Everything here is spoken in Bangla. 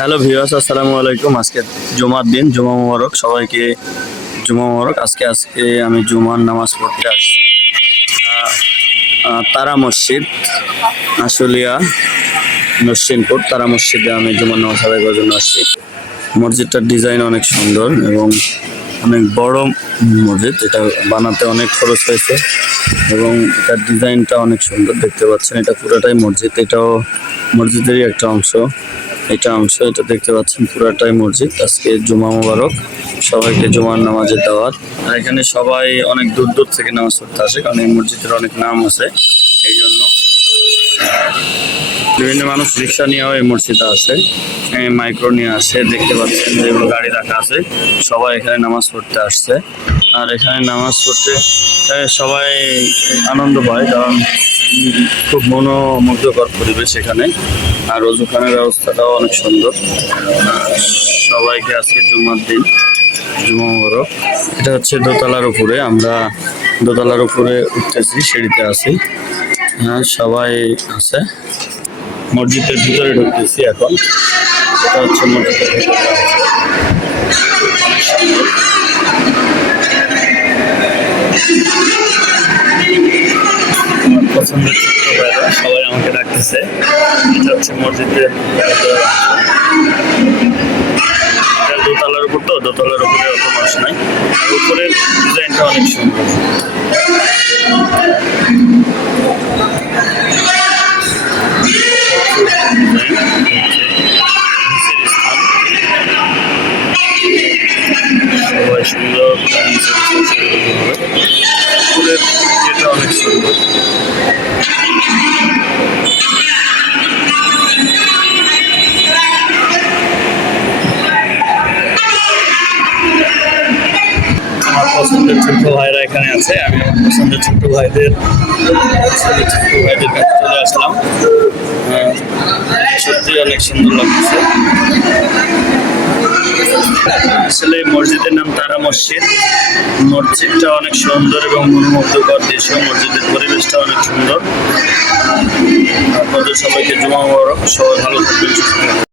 হ্যালো ভিউয়ার্স, আসসালামু আলাইকুম। আজকে জুমার দিন, জুমা মোবারক সবাইকে। জুমা মোবারক। আজকে আমি জুমার নামাজ পড়তে আসছি তারা মসজিদ, আশুলিয়া, নরসিংপুর তারা মসজিদে আমি জুমার নামাজ আদায় করার জন্য আসছি। মসজিদটার ডিজাইন অনেক সুন্দর এবং অনেক বড় মসজিদ। এটা বানাতে অনেক খরচ হয়েছে এবং এটার ডিজাইনটা অনেক সুন্দর দেখতে পাচ্ছেন। এটা পুরোটাই মসজিদ, এটাও মসজিদেরই একটা অংশ। এটা দেখতে পাচ্ছেন পুরাটাই মসজিদ। আজকে জুমা মোবারক, সবাইকে জুমার নামাজের দাওয়াত। আর এখানে সবাই অনেক দূর দূর থেকে নামাজ পড়তে আসে, কারণ এই মসজিদের অনেক নাম আছে। এই জন্য বিভিন্ন মানুষ রিক্সা নিয়েও এই মসজিদে আসে, মাইক্রো নিয়ে আসে। দেখতে পাচ্ছেন যেগুলো গাড়ি রাখা আছে, সবাই এখানে নামাজ পড়তে আসছে। আর এখানে নামাজ পড়তে সবাই আনন্দ পায়, কারণ খুব মনোমুগ্ধকর পরিবেশ এখানে। আর অজুখানের ব্যবস্থাটাও অনেক সুন্দর। সবাইকে আজকে জুম্মার দিন, জুমা মোবারক। এটা হচ্ছে দোতলার উপরে, আমরা দোতলার উপরে উঠতেছি, সিঁড়িতে আছি। হ্যাঁ, সবাই আছে। মসজিদের ভিতরে ঢুকতেছি এখন। এটা হচ্ছে মসজিদের ভিতরে, অনেক সুন্দর। আমার পছন্দের ছোট্ট ভাইরা সবাই আমাকে ডাকতেছে। এটা হচ্ছে মসজিদের দোতলার উপর, তো দোতলার উপরে অত মানুষ নাই। আর উপরের ডিজাইনটা অনেক সুন্দর। সবাই সুন্দর, উপরের এটা অনেক সুন্দর। আমার পছন্দের ছোট্ট ভাইরা এখানে আছে। আমি আমার পছন্দের ছোট্ট ভাইদের কাছে চলে আসলাম। সত্যি অনেক সুন্দর লাগছে। আসলে মসজিদের নাম তারা মসজিদ। মসজিদটা অনেক সুন্দর এবং মনোমুগ্ধকর দৃশ্য। মসজিদের পরিবেশটা অনেক সুন্দর। আপনাদের সবাইকে জুমা মোবারক। সবাই ভালো থাকবেন।